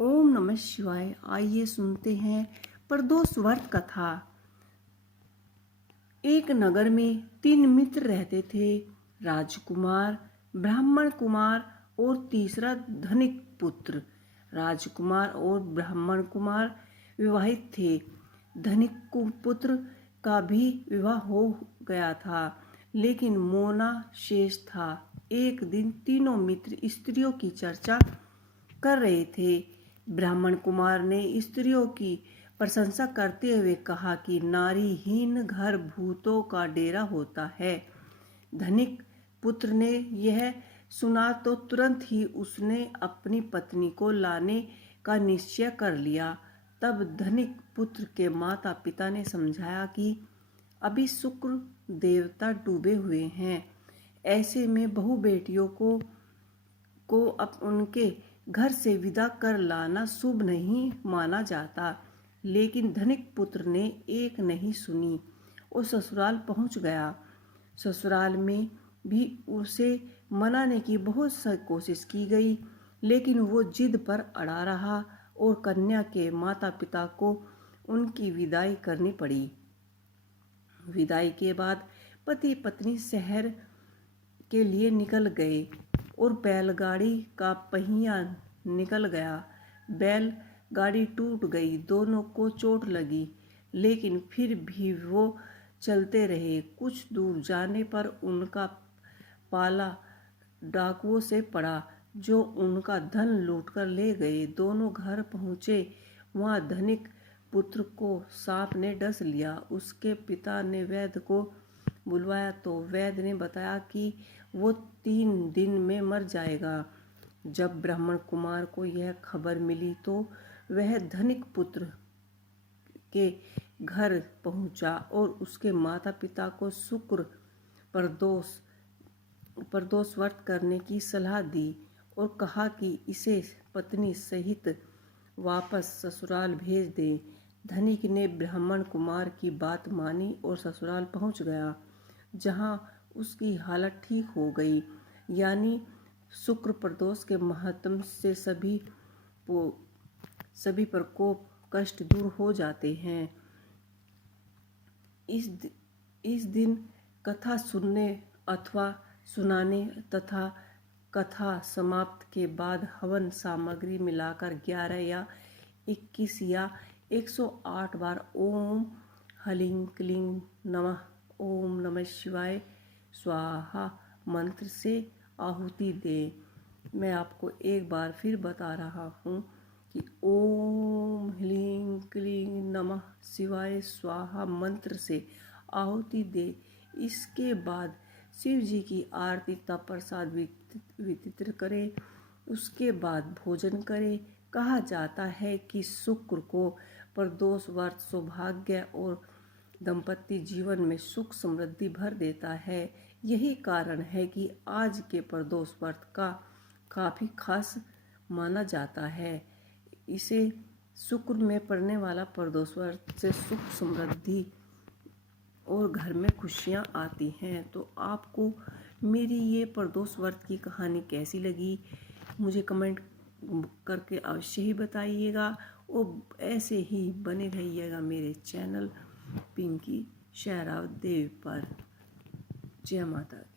ओम नमः शिवाय। आइए सुनते हैं प्रदोष व्रत कथा। एक नगर में 3 मित्र रहते थे, राजकुमार, ब्राह्मण कुमार और तीसरा धनिक पुत्र। राजकुमार और ब्राह्मण कुमार विवाहित थे। धनिक पुत्र का भी विवाह हो गया था, लेकिन मोना शेष था। एक दिन तीनों मित्र स्त्रियों की चर्चा कर रहे थे। ब्राह्मण कुमार ने स्त्रियों की प्रशंसा करते हुए कहा कि नारीहीन घर भूतों का डेरा होता है। धनिक पुत्र ने यह सुना तो तुरंत ही उसने अपनी पत्नी को लाने का निश्चय कर लिया। तब धनिक पुत्र के माता पिता ने समझाया कि अभी शुक्र देवता डूबे हुए हैं, ऐसे में बहू बेटियों को अब उनके घर से विदा कर लाना शुभ नहीं माना जाता। लेकिन धनिक पुत्र ने एक नहीं सुनी और ससुराल पहुंच गया। ससुराल में भी उसे मनाने की बहुत सी कोशिश की गई, लेकिन वो जिद पर अड़ा रहा और कन्या के माता पिता को उनकी विदाई करनी पड़ी। विदाई के बाद पति पत्नी शहर के लिए निकल गए और बैलगाड़ी का पहिया निकल गया। बैलगाड़ी टूट गई, दोनों को चोट लगी, लेकिन फिर भी वो चलते रहे। कुछ दूर जाने पर उनका पाला डाकुओं से पड़ा, जो उनका धन लूटकर ले गए। दोनों घर पहुंचे, वहां धनिक पुत्र को सांप ने डस लिया। उसके पिता ने वैद्य को बुलवाया तो वैद्य ने बताया कि वो 3 दिन में मर जाएगा। जब ब्राह्मण कुमार को यह खबर मिली तो वह धनिक पुत्र के घर पहुंचा और उसके माता पिता को शुक्र प्रदोष व्रत करने की सलाह दी और कहा कि इसे पत्नी सहित वापस ससुराल भेज दे। धनिक ने ब्राह्मण कुमार की बात मानी और ससुराल पहुंच गया, जहां उसकी हालत ठीक हो गई। यानी शुक्र प्रदोष के महत्व से सभी प्रकोप कष्ट दूर हो जाते हैं। इस दिन कथा सुनने अथवा सुनाने तथा कथा समाप्त के बाद हवन सामग्री मिलाकर 11 या 21 या 108 बार ओम ह्लीं क्लीं नमः, ओम नमः शिवाय स्वाहा मंत्र से आहुति दें। मैं आपको एक बार फिर बता रहा हूँ कि ओम ह्लीं क्लीं नमः शिवाय स्वाहा मंत्र से आहुति दे। इसके बाद शिव जी की आरती तथा प्रसाद वितरित करें। उसके बाद भोजन करें। कहा जाता है कि शुक्र को प्रदोष व्रत सौभाग्य और दाम्पत्य जीवन में सुख समृद्धि भर देता है। यही कारण है कि आज के प्रदोष व्रत का काफ़ी खास माना जाता है। इसे शुक्र में पड़ने वाला प्रदोष व्रत से सुख समृद्धि और घर में खुशियाँ आती हैं। तो आपको मेरी ये प्रदोष व्रत की कहानी कैसी लगी, मुझे कमेंट करके अवश्य ही बताइएगा और ऐसे ही बने रहिएगा मेरे चैनल पिंकी शेरावत देवी पर। जय माता दी।